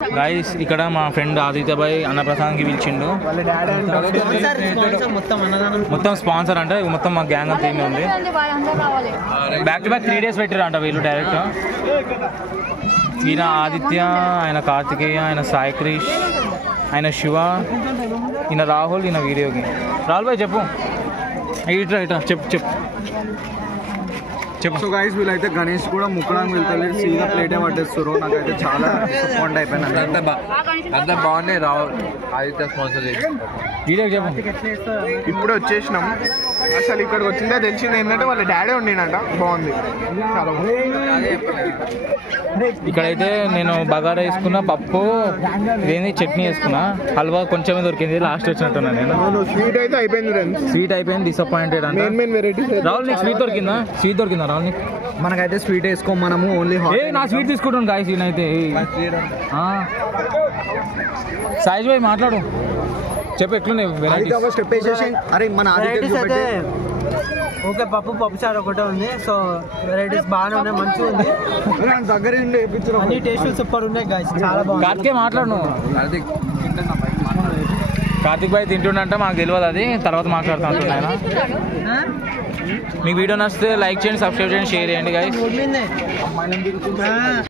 Guys ఇక్కడ మా friend Aditya భాయ్ అన్నప్రసాద్కి పిలిచిండు. మొత్తం స్పాన్సర్ అంటే మొత్తం మా గ్యాంగ్ అంతా ఏమి ఉంది. బ్యాక్ టు బ్యాక్ 3 days పెట్టారు అంట వీళ్ళు డైరెక్ట్. ఈయన ఆదిత్య, ఆయన కార్తికేయ, ఆయన సాయి క్రిష్, ఆయన శివ, ఈయన రాహుల్, ఈయన వీడియోకి. రాహుల్ భాయ్ చెప్పు, ఇట్రా ఇట్రా చెప్పు చెప్పు చెప్పు. సో గైస్ వీళ్ళైతే గణేష్ కూడా ముక్కడానికి వెళ్తలేదు, సీదా ప్లేటే పట్టేస్తారు. నాకైతే చాలా డిసప్పాయింట్ అయిపోయింది. అంత బాగున్నాయి. రాహుల్ ఆదిత్య స్పాన్సర్ వీడియోకి చెప్పు. ఇప్పుడు వచ్చేసినాం. అసలు ఇక్కడికి వచ్చిందే తెలిసింది ఏంటంటే వాళ్ళ డాడీ ఉండినంట. బాగుంది చాలా. ఇక్కడైతే నేను బగారా వేసుకున్నా, పప్పు ఇదేంది చట్నీ వేసుకున్నా, హల్వా కొంచెమే దొరికింది. లాస్ట్ వచ్చినట్టున్నా నేను. స్వీట్ అయితే అయిపోయింది. స్వీట్ అయిపోయింది, డిసప్పాయింటెడ్ అంటే. Main varieties. రాహుల్ నీకు స్వీట్ దొరికిందా? స్వీట్ దొరికిందా రాహుల్ నీకు? మనకైతే స్వీట్ వేసుకోం మనము, ఓన్లీ నా స్వీట్ తీసుకుంటాను గాయస్. ఈయనైతే సాయిజ్ భాయ్ మాట్లాడు, చెప్పు ఎట్లున్నాయి వెరైటీస్. స్టెప్ వేసేసి. అరే మన అయితే ఓకే, పప్పు చారు ఒకటే ఉంది. సో వెరైటీస్ బాగానే ఉన్నాయి, మంచిగా ఉంది. దగ్గర అన్ని టేస్ట్ సూపర్ ఉన్నాయి గాయ్స్, చాలా బాగుంది. కార్తికే మాట్లాడు నువ్వు. కార్తిక్ భాయ్ తింటుండంట, మాకు తెలియదు, అది తర్వాత మాట్లాడుతూ ఉంటున్నాయన. మీకు వీడియో నచ్చితే లైక్ చేయండి, సబ్స్క్రైబ్ చేయండి, షేర్ చేయండి గాయ్స్.